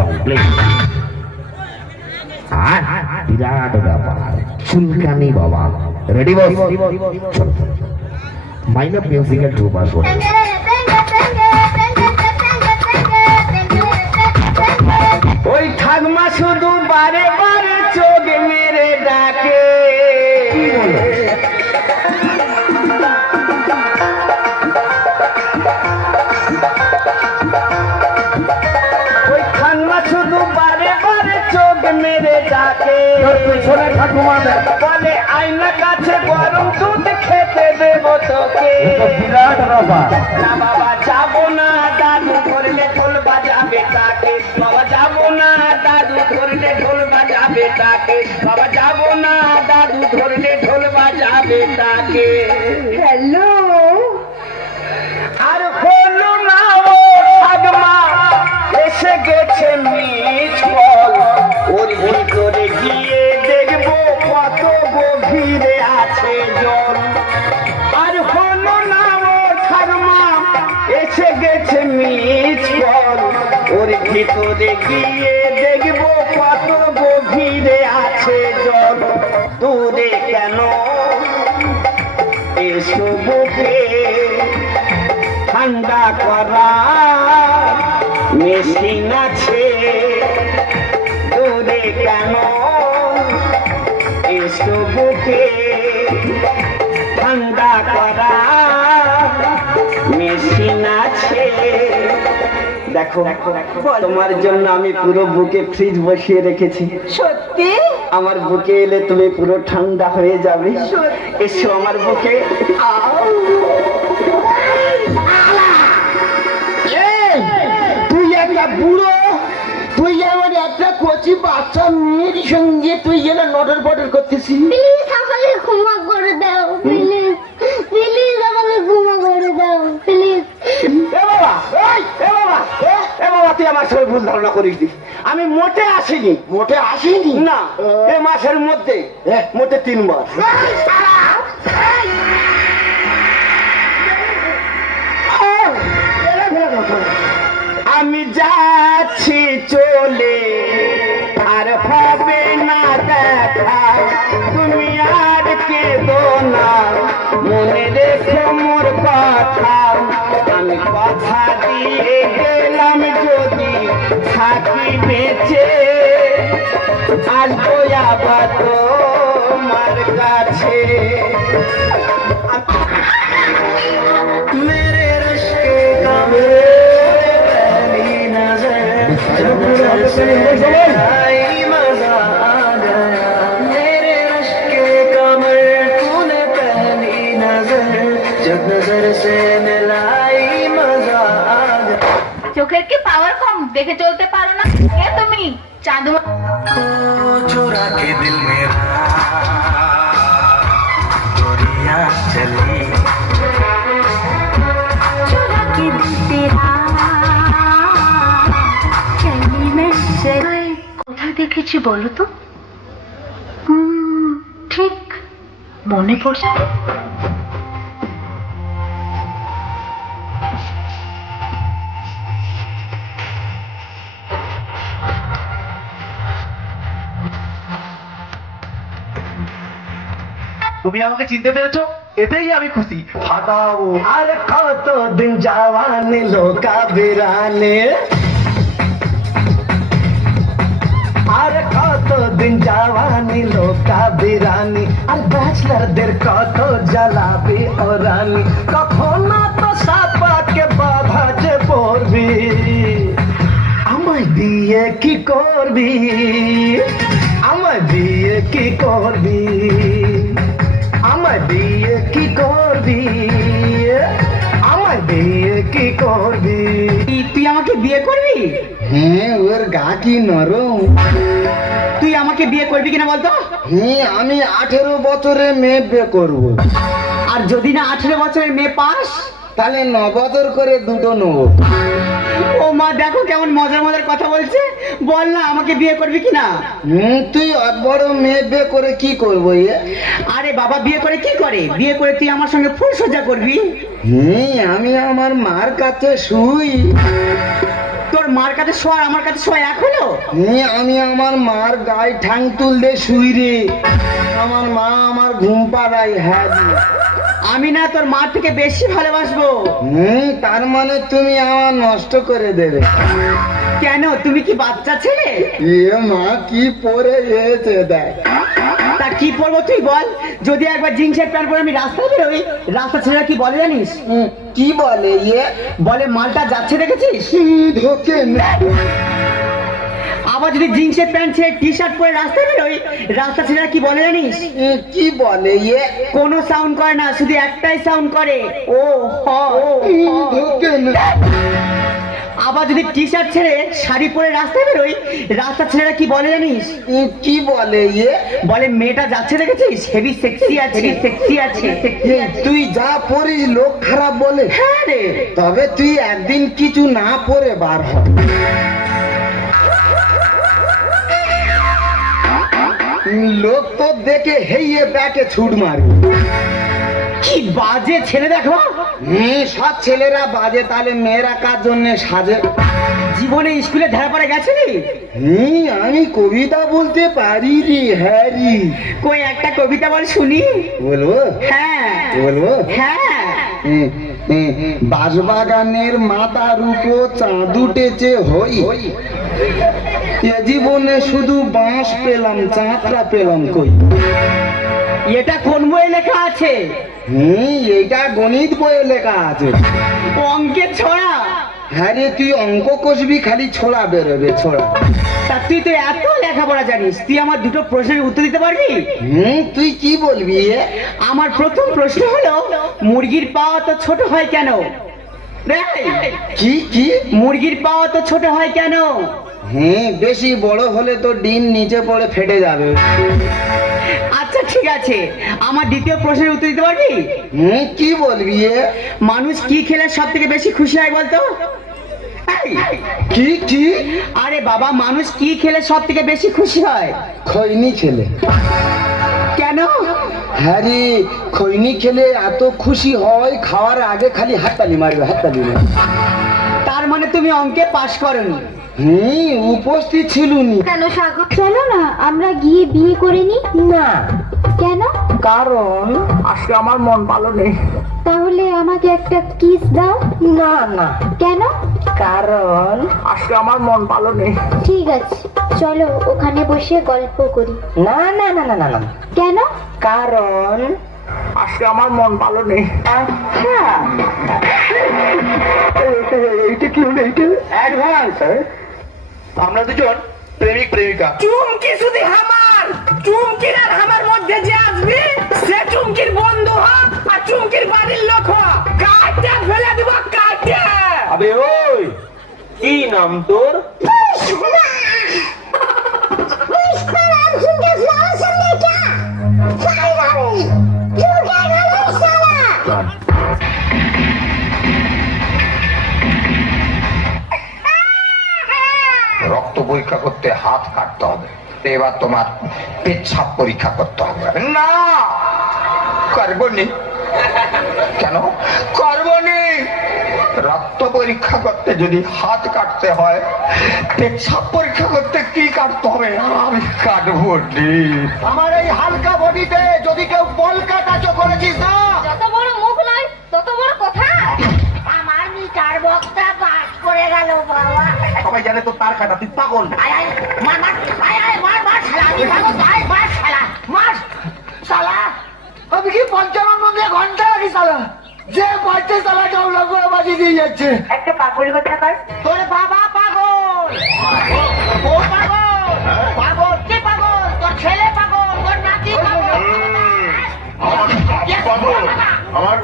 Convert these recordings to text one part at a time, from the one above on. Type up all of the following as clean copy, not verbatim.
Complete. আর বিরাট ব্যাপার চুলকানি বাবা। রেডি বস? মাইনর মিউজিক্যাল ট্রুপার করে ওই ঠাকমা শুধু বারে বারে চোখ মেরে ডাকে। ওই ঠাকমা শুধু বারে বারে চোখ মেরে ডাকে। পেছনে ঠাকুমা বলে আয়না কাছে গরম দুধ খেতে দেবো তোকে। বিরাট ব্যাপার। না বাবা যাবো না, দাদু ধরলে ঢোল বাজাবে তাকে। বাবা যাবো না, দাদু ধরলে ঢোল বাজাবে তাকে। বাবা যাবো না, দাদু ধরলে ঢোল বাজাবে তাকে। হ্যালো, আর হলো না ও ঠাকমা এসে গেছে মিছ বল। ওর ভিতরে গিয়ে দেখবো কত গভীরে আছে জল। আর হলো না ও ঠাকমা এসে গেছে মিছ বল। ওর ভিতরে গিয়ে দেখবো কত গভীরে আছে জল। দূরে কেন এসো বুকে ঠান্ডা করা মেশিন আছে। দূরে কেন এসো বুকে ঠান্ডা করা মেশিন আছে। দেখো তোমার জন্য আমি পুরো বুকে ফ্রিজ বসিয়ে রেখেছি। সত্যি? আমার বুকে এলে তুমি পুরো ঠান্ডা হয়ে যাবে। এসো আমার বুকে। তুই একটা বুড়ো, তুই আমার একটা কচি বাচ্চা মেয়ের সঙ্গে তুই যেন নটর বটর করতেছিস। প্লিজ আমাকে ক্ষমা করে দাও, প্লিজ প্লিজ আমাকে ক্ষমা করে দাও, প্লিজ। এ বাবা, এ বাবা, তুই আমার সঙ্গে ভুল ধারণা করিস নি। আমি মোটে আসিনি। মোটে আসেনি না, এ মাসের মধ্যে মোটে 3 বার। আমি যাচ্ছি চলে, আর হবে না দেখা। তুমি আর কেঁদো না, মনে রেখো মোর কথা। আমি কথা দিয়ে গেলাম যদি থাকি বেঁচে, আসবো আবার তোমার কাছে। মেরে রশকে কামে पहली नजर जब से आई मजा आ गया। मेरे रश्के कमर तूने पहली नजर जब नजर से मिलाई मजा आ गया। চোখের কি পাওয়ার কম? দেখে চলতে পারো না? কে তুমি? চাঁদু चुरा के दिल मेरा गोरिया चली। चुरा के दिल तेरा चली मैं चली। কোথায় দেখেছি বলো তো? ঠিক মনে পড়ছে। তুমি আমাকে চিনতে পেরেছো, এতেই আমি খুশি। হাঁটাও আর কতদিন জওয়ানি লোকা বিরানে, আর কতদিন জওয়ানি লোকা বিরানি। আর ব্যাচলারদের কত জ্বালাবি ও রানী। কখন না তো সাপাকে বাধা যে পড়বি, আমায় দিয়ে কি করবি, আমায় দিয়ে কি করবি, আমায় দিয়ে কি করবি, আমায় দিয়ে কি করবি। তুই আমাকে বিয়ে করবি? হ্যাঁ, ওর গা কি নরম। তুই আমাকে বিয়ে করবি কিনা বলতো? হ্যাঁ, আমি 18 বছরের মেয়ে বিয়ে করবো। আর যদি না 18 বছরের মেয়ে পাস, তাহলে 9 বছর করে দুটো নেবো। ও মা, দেখো কেমন মজার মজার কথা বলছে। বল না, আমাকে বিয়ে করবি কিনা? তুই অত বড় মেয়ে বিয়ে করে কি করবো? আরে বাবা, বিয়ে করে কি করে? বিয়ে করে তুই আমার সঙ্গে ফুল সজ্জা করবি। আমি আমার মার কাছে শুই। তোর মার মার কাছে শোয়া আমার কাছে শোয়া এক হলো? আমি আমার মার গায়ে ঠাং তুললে শুই রে, আমার মা আমার ঘুম পাড়াই। হ্যাঁ আমি না তোর মা থেকে বেশি ভালোবাসবো। তার মানে তুমি আমার নষ্ট করে দেবে? কেন, তুমি কি বাচ্চা ছেলে? এ মা কি পরে এসে দেখ। তা কি পরবো তুই বল? যদি একবার জিন্সের প্যান্ট পরে আমি রাস্তায় বেরোই, রাস্তা ছেলেরা কি বলে জানিস? কি বলে? বলে মালটা যাচ্ছে দেখেছিস। ঢোকে না। আবার যদি জিন্সের প্যান্ট ছেড়ে টি শার্ট পরে রাস্তায় বেরোই, রাস্তা ছেলেরা কি বলে জানিস? কি বলে? কোনো সাউন্ড করে না, শুধু একটাই সাউন্ড করে, ও হ। ঢোকে না। আবার যদি টি শার্ট ছেড়ে শাড়ি পরে রাস্তায় বেরোই, রাস্তা ছেলেরা কি বলে জানিস? কি বলে? বলে মেয়েটা যাচ্ছে দেখেছিস, হেভি সেক্সি আছে, সেক্সি আছে। তুই যা পরিস লোক খারাপ বলে? হ্যাঁ রে। তবে তুই একদিন কিছু না পরে বার হ। লোক তো দেখে হেইয়ে ব্যাকে ছুট মারবে। কি বাজে ছেলে দেখো। সব ছেলেরা বাজে, তাহলে মেয়েরা কার জন্য সাজে? জীবনে স্কুলে ধারা পড়ে গেছিলি? আমি কবিতা বলতে পারি রে। হ্যাঁ রি। কই একটা কবিতা বল শুনি। বলবো? হ্যাঁ বলবো। হ্যাঁ। বাঁশবাগানের মাথার উপর চাঁদ উঠেছে হই, এ জীবনে শুধু বাঁশ পেলাম, চাঁদটা পেলাম কই। এটা কোন বইয়ে লেখা আছে? এইটা গণিত বইয়ে লেখা আছে। অঙ্কের ছড়া? হ্যাঁ রে, তুই অঙ্ক কষবি, খালি ছোড়া বেরোবে, ছোড়া। তা তুই তো এত লেখাপড়া জানিস, তুই আমার দুটো প্রশ্নের উত্তর দিতে পারবি? তুই কি বলবি? আমার প্রথম প্রশ্ন হলো, মুরগির পা তো ছোট হয় কেন? কি কি? মুরগির পা তো ছোট হয় কেন? বেশি বড় হলে তো ডিম নিচে পড়ে ফেটে যাবে। আচ্ছা ঠিক আছে, আমার দ্বিতীয় প্রশ্নের উত্তর দিতে পারবি? কি বলবি? মানুষ কি খেলে সব থেকে বেশি খুশি হয় বলতো? কি কি? আরে বাবা, মানুষ কি খেলে সব থেকে বেশি খুশি হয়? খৈনি খেলে। কেন? হ্যাঁ রে, খৈনি খেলে এত খুশি হয়, খাওয়ার আগে খালি হাততালি মারবে, হাততালি মারবে। তার মানে তুমি অঙ্কে পাশ করনি? উপস্থিত ছিলুনি। কেন সাগর, চলো না আমরা গিয়ে বিয়ে করে নি। না। কেন? কারণ আজকে আমার মন ভালো নেই। তাহলে আমাকে একটা কিস দাও। না না। কেন? কারণ আজকে আমার মন ভালো নেই। ঠিক আছে, চলো ওখানে বসে গল্প করি। না না না না না না। কেন? কারণ আজকে আমার মন ভালো নেই। আচ্ছা, এইটা কি হলো? এইটা অ্যাডভান্স। আমরা দুজন প্রেমিক প্রেমিকা। চুমকি শুধু আমার, চুমকির আর আমার মধ্যে যে আসবে সে চুমকির বন্ধু হোক আর চুমকির বাড়ির লোক হোক, কাটে ফেলে দিব, কাটে। আবে ওই, কি নাম তোর? রক্ত পরীক্ষা করতে হাত কাটতে হবে, এবার তোমার পেচ্ছাপ পরীক্ষা করতে হবে। না করবনি। কেন করবনি? রক্ত পরীক্ষা করতে যদি হাত কাটতে হয়, পেচ্ছাপ পরীক্ষা করতে কি কাটতে হবে? আমি কাটবো নি। আমার এই হালকা বডিতে যদি কেউ বল কাটাচো করেছিস না, যত বড় মুখ নয় তত বড় কথা। আমার মিটার বক্সটা পাস করে গেল বাবা। সবাই জানে তো তার কাটা, তুই পাগল। আয় আয় মার মার, আয় আয় মার মার শালা, আমি পাগল, আয় মার শালা, মার শালা। আমি কি 55 মধ্যে ঘন্টা লাগি শালা, যে বাড়তে শালা যাও লাগো বাজি দিয়ে যাচ্ছে। একটা পাগল কথা কর। তোর বাবা পাগল, ও পাগল, পাগল কে পাগল? তোর ছেলে পাগল, তোর নাতি পাগল। আমার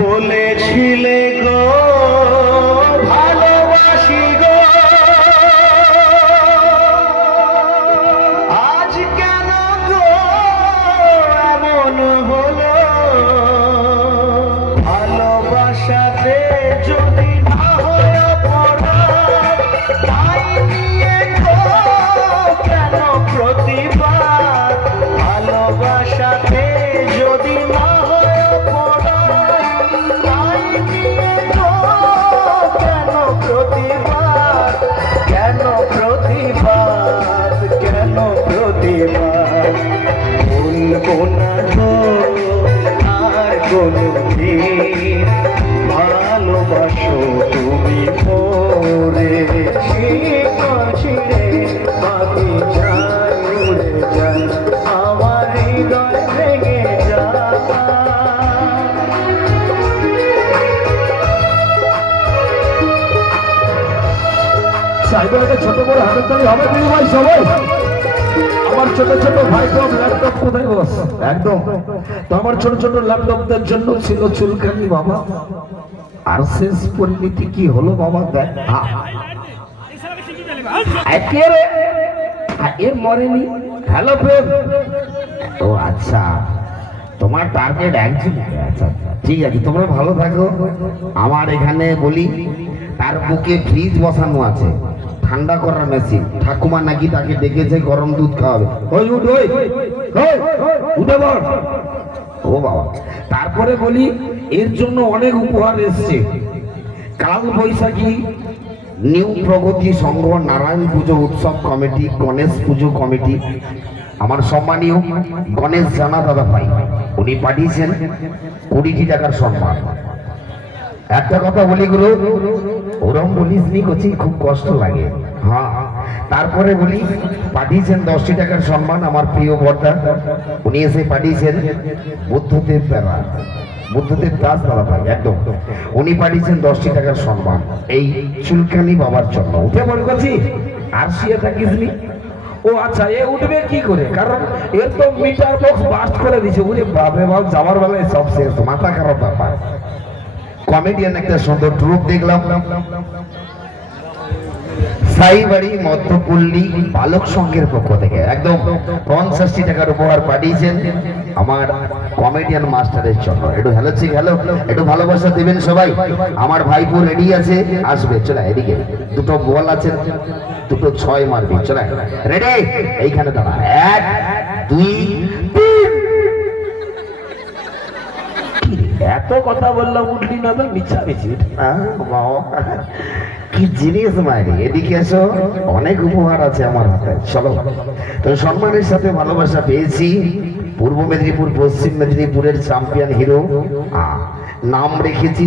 বলেছিলে গো ভালোবাসি গো, আজ কেন গো এমন হলো? ভালোবাসাতে যদি না হয় অপরাধ, তাই নিয়ে গো কেন প্রতিবাদ? ভালোবাসাতে যদি না গো আর কোনদিন ভালোবাসো তুমি মোরে শিকল ছিঁড়ে পাখি যায় উড়ে যায় আমার হৃদয় ভেঙে যায় সাইকেলকে ছোট বড় হাতের তালি হবে দিদি ভাই সবাই। আমার ছোট ছোট ভাই সব ল্যাপটপ কোথায় বস একদম তো আমার ছোট ছোট ল্যাপটপদের জন্য ছিল চুলকানি বাবা। আর শেষ পরিণতি কি হলো বাবা দেখ এর মরেনি। হ্যালো প্রেম। ও আচ্ছা তোমার টার্গেট একজন। আচ্ছা ঠিক আছে তোমরা ভালো থাকো। আমার এখানে বলি তার বুকে ফ্রিজ বসানো আছে ঠান্ডা করার মেশিন। ঠাকুমা নাকি তাকে ডেকেছে গরম দুধ খাওয়াবে। ওই উঠ ওই উঠে বল। ও বাবা তারপরে বলি এর জন্য অনেক উপহার এসছে। কাল বৈশাখী নিউ প্রগতি সংঘ নারায়ণ পুজো উৎসব কমিটি গণেশ পুজো কমিটি আমার সম্মানীয় গণেশ জানা দাদা ভাই উনি পাঠিয়েছেন 20 টাকার সম্মান। একটা কথা বলি গুরু ওরম বলিস নি কচি খুব কষ্ট লাগে। হ্যাঁ তারপরে বলি পাঠিয়েছেন 10 টাকার সম্মান আমার প্রিয় বর্দা উনি এসে পাঠিয়েছেন বুদ্ধদেব বেলা বুদ্ধদেব দাস দাদা ভাই একদম উনি পাঠিয়েছেন 10 টাকার সম্মান এই চুলকানি বাবার জন্য। উঠে বল কচি আর শুয়ে থাকিস নি। ও আচ্ছা এ উঠবে কি করে কারণ এর তো মিটার বক্স বাস্ট করে দিছে। উনি বাপরে বাপ যাওয়ার বেলায় সব শেষ মাথা খারাপ ব্যাপার। কমেডিয়ান একটা সুন্দর ট্রুপ দেখলাম সাইবাড়ি মধ্যপল্লী বালক সংঘের পক্ষ থেকে একদম 50 টাকার উপহার পাঠিয়েছেন আমার কমেডিয়ান মাস্টারের জন্য। একটু হ্যালো চিক হ্যালো একটু ভালোবাসা দিবেন সবাই। আমার ভাইপো রেডি আছে আসবে চলে এদিকে দুটো বল আছে দুটো 6 মারবি চলে রেডি এইখানে দাঁড়া 1 2 3। এত কথা বললাম উঠলি না তো মিছা মিছি কি জিনিস মারি এদিকে এসো অনেক উপহার আছে আমার হাতে। চলো তো সম্মানের সাথে ভালোবাসা পেয়েছি পূর্ব মেদিনীপুর পশ্চিম মেদিনীপুরের চ্যাম্পিয়ন হিরো নাম রেখেছি